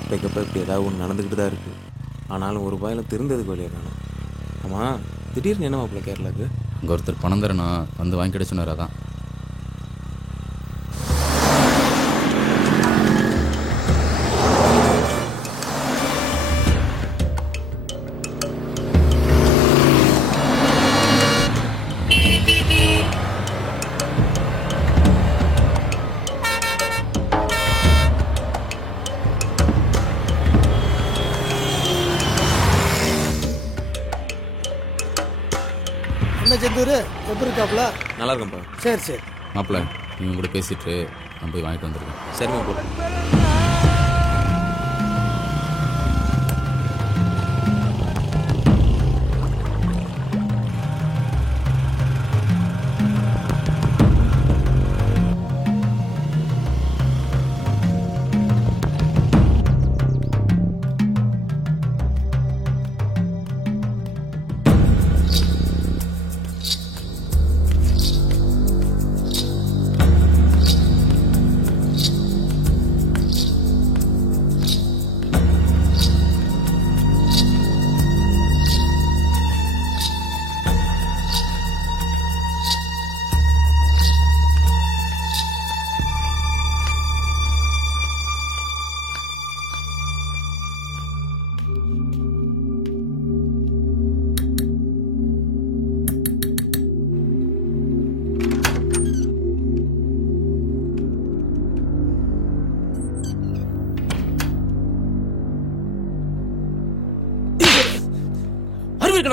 அப்பைக்கப்போ இப்படி ஏதாவது ஒன்று நடந்துக்கிட்டு தான் இருக்குது. ஆனாலும் ஒரு பாயில் திருந்ததுக்கு வழியாக காணும். ஆமாம், திடீர்னு என்ன மாப்பிள்ள கேரளாவுக்கு? அங்கே ஒருத்தர் பணம் தரனா வந்து வாங்கிக்கிட சொன்னார். அதான் என்ன செந்தூர் எப்படி இருக்காப்புல? நல்லா இருக்கும்ப்பா. சரி சரி மாப்பிள்ள இவங்க கூட பேசிட்டு நான் போய் வாங்கிட்டு வந்துருக்கேன். சரி மாப்பிள்ள.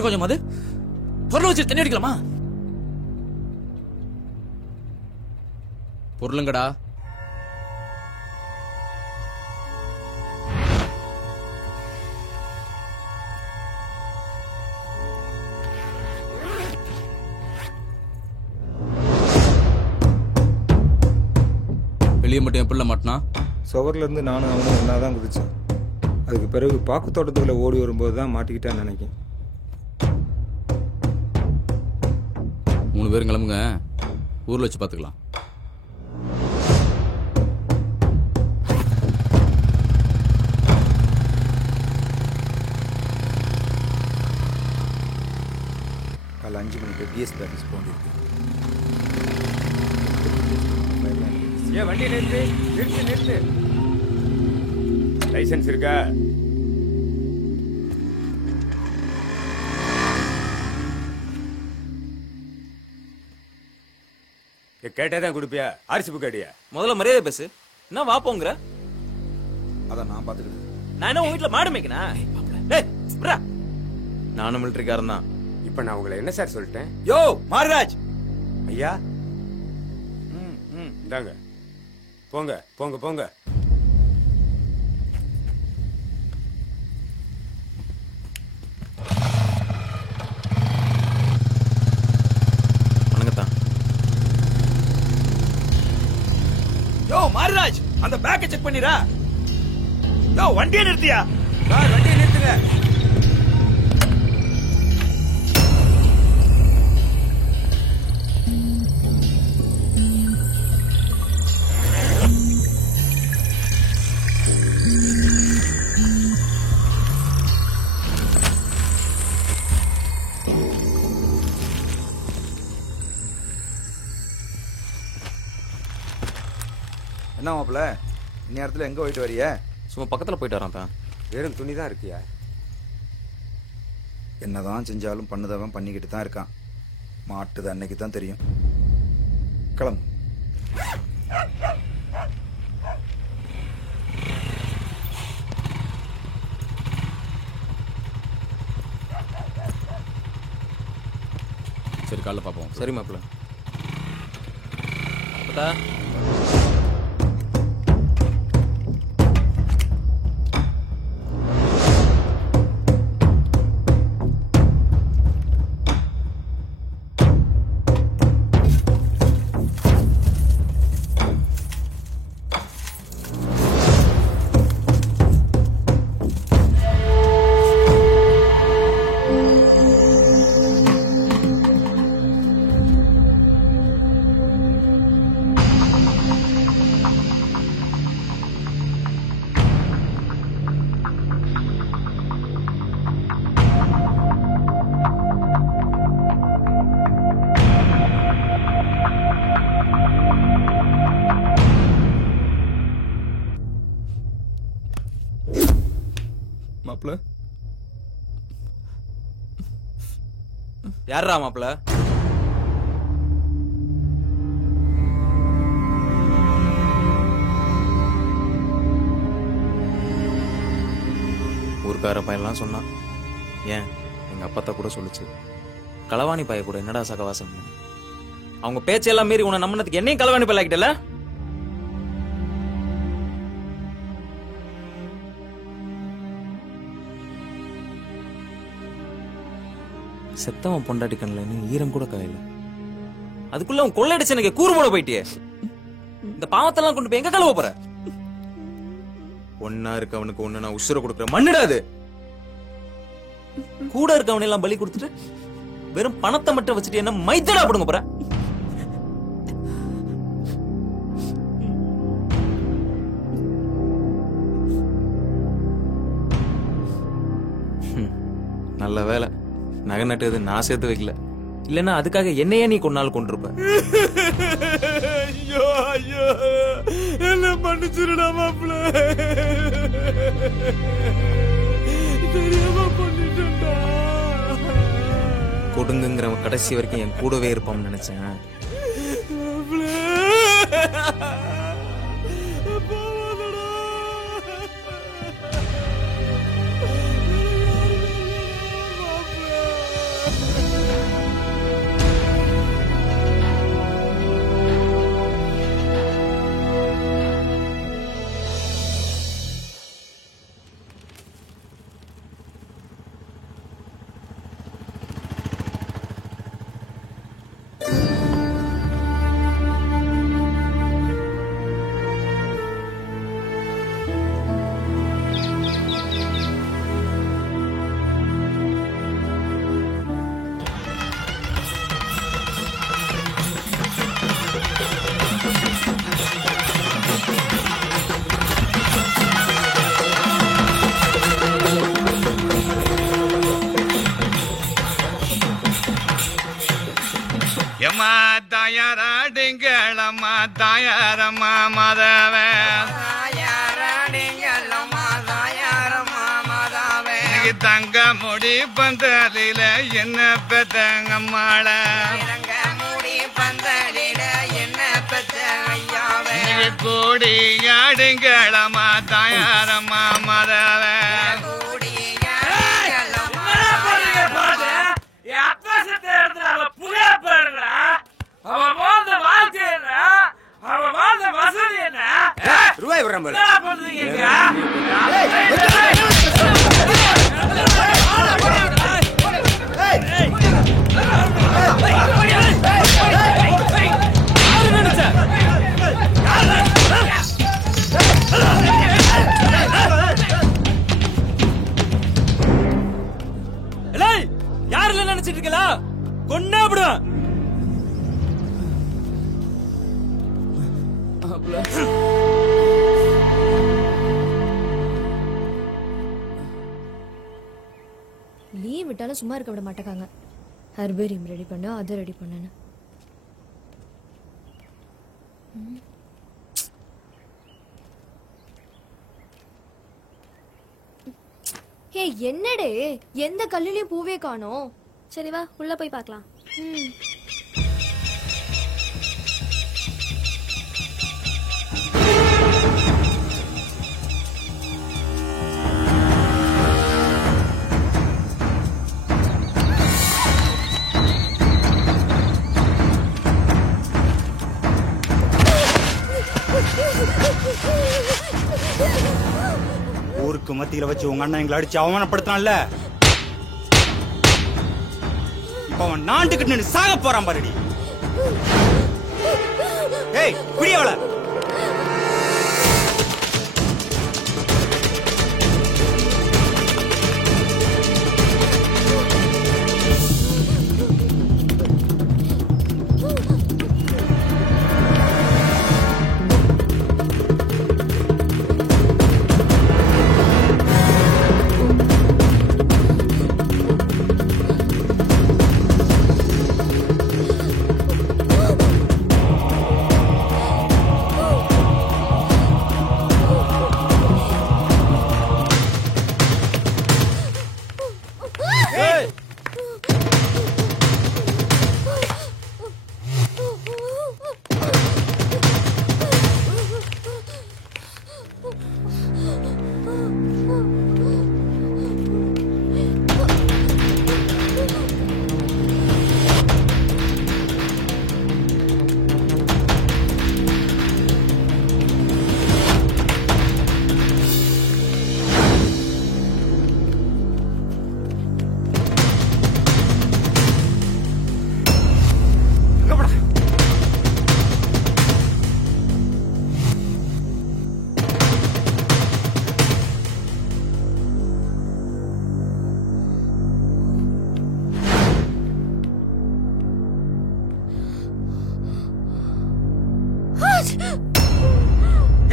கொஞ்சம் அது பொருள் வச்சு தண்ணி அடிக்கலாமா? பொருளுங்கடா. வெளியே மட்டும் எப்படில மாட்டினா? சுவர்ல இருந்து நானும் அவனும் ஒன்னா தான் குதிச்சேன். அதுக்கு பிறகு பாக்கு தோட்டத்துக்குள்ள ஓடி வரும்போது தான் மாட்டிக்கிட்டான்னு நினைக்கிறேன். 3 பேரும் கிளம்புங்க, ஊர்ல வச்சு பார்த்துக்கலாம். காலை 5 மணிக்கு பிஎஸ் பேக்கேஜ் போண்டிருக்கு. ஏன் வண்டி நிறுத்து. லைசன்ஸ் இருக்கா? கேட்டாதான் கொடுப்பியா? ஆர்சி புக் அடியா? முதல்ல மரியாதை பேசு. என்ன வாப்போங்கிற? அதான் நான் பார்த்துக்கிட்டேன். நான் என்ன உங்க வீட்டுல மாடு மேய்க்கனா? நானும் மிலிட்டரிக்காரன் தான். இப்ப நான் உங்களை என்ன சார் சொல்லிட்டேன்? யோ மாரிராஜ் ஐயா, இந்தாங்க, போங்க போங்க போங்க. யோ மாரிராஜ், அந்த பேக்கை செக் பண்ணிரா. யோ வண்டியை நிறுத்தியா? சார் வண்டியை நிறுத்துங்க. என்ன மாப்பிள்ள, இந்நேரத்தில் எங்கே போயிட்டு வரிய? சும்மா பக்கத்தில் போயிட்டு வரான் தான். வெறும் துணி தான் இருக்கியா? என்னதான் செஞ்சாலும் பண்ணதவன் பண்ணிக்கிட்டு தான் இருக்கான். மாட்டுது அன்னைக்கு தான் தெரியும். கிளம்பு. சரி, காலைல பார்ப்போம். சரி மாப்பிள்ள. மாப்பிள்ள யாரா மாப்பிள்ள? ஊர்க்கார பையன்லாம் சொன்னான். ஏன் எங்க அப்பத்தா கூட சொல்லுச்சு, களவாணி பைய கூட என்னடா சகவாசம். அவங்க பேச்செல்லாம் மீறி உன்னை நம்பினதுக்கு என்னையும் களவாணி பையலாக்கிட்டல. செத்தவன் பொண்டாட்டி கண்ணில் ஈரம் கூட காயல. அதுக்குள்ள அவன் கொள்ளையடிச்சு எனக்கு கூறு போட போயிட்டியே. இந்த பாவத்தெல்லாம் கொண்டு போய் எங்க கழுவ போற? ஒன்னா இருக்கவனுக்கு ஒண்ணு நான் உசுர கொடுக்குற மண்ணிடாது. கூட இருக்கவனை எல்லாம் பலி கொடுத்துட்டு வெறும் பணத்தை மட்டும் வச்சுட்டு என்ன மைத்தடா போடுங்க போற? நல்ல வேலை நகை நட்டது நான் சேர்த்து வைக்கல. இல்லன்னா அதுக்காக என்னையே நீ கொண்டாலும் கொண்டிருப்ப. ஐயோ ஐயோ என்ன மன்னிச்சிருடா மாப்பிள்ள, தெரியாம பண்ணிட்டேன்டா. கொடுங்குங்கிறவன் கடைசி வரைக்கும் என் கூடவே இருப்பான்னு நினைச்சேன். தாயாரம்மா தாயாரம்மா மாதாவே தங்க முடி பந்தலில என்ன பெத்தங்கம்மாள கூடி ஆடுங்களம்மா தாயாரம்மா மாதாவே ரூபாய் விடுறேன் யாருல நினைச்சிட்டு இருக்கா கொண்டே விடுவேன். லீவ் விட்டாலும் சும்மா இருக்க விட மாட்டேங்காங்க. ஹெர்பேரியம் ரெடி பண்ண, அதை ரெடி பண்ணு. ஹே என்னடே, எந்த கல்லுலயும் பூவே காணோம். சரி வா உள்ள போய் பார்க்கலாம். ஊருக்கு மத்தியில வச்சு உங்க அண்ணன் எங்களை அடிச்சு அவமானப்படுத்தான்ல, இப்ப அவன் நாட்டுக்கிட்டு நின்று சாக போறான் பாருடி. ஏய் பிடியவள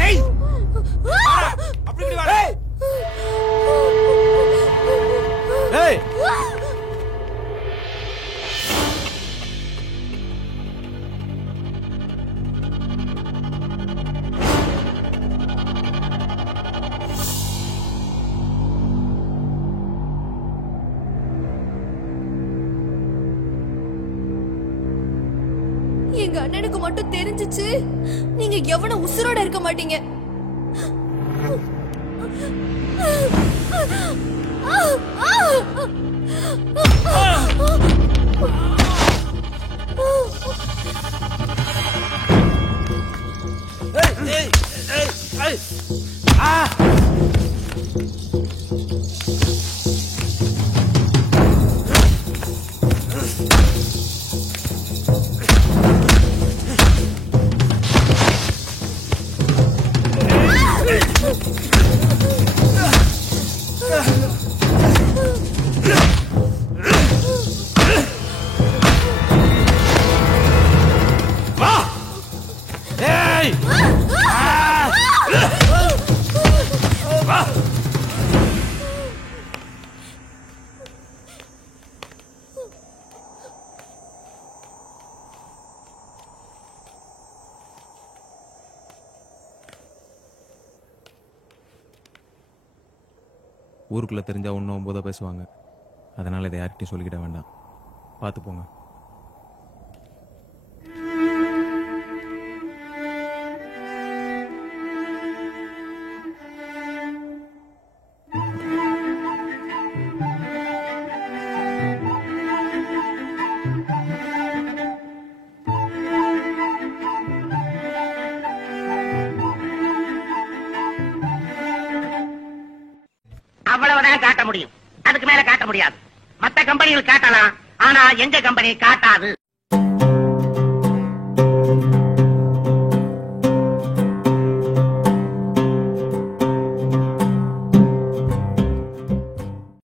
ஏய் அப்படி இப்படி வாடா. ஏய் எங்க அண்ணனுக்கு மட்டும் தெரிஞ்சிச்சு நீங்க எவன உசுரோட இருக்க மாட்டீங்க. ஊருக்குள்ள தெரிஞ்சா ஒன்றும் போத பேசுவாங்க. அதனால இதை யார்கிட்டையும் சொல்லிக்கிட வேண்டாம். பார்த்து போங்க. அவ்வளவுதான் காட்ட முடியும். அதுக்கு மேல காட்ட முடியாது. மத்த கம்பெனிகள் காட்டலாம், ஆனா எங்க கம்பெனி காட்டாது.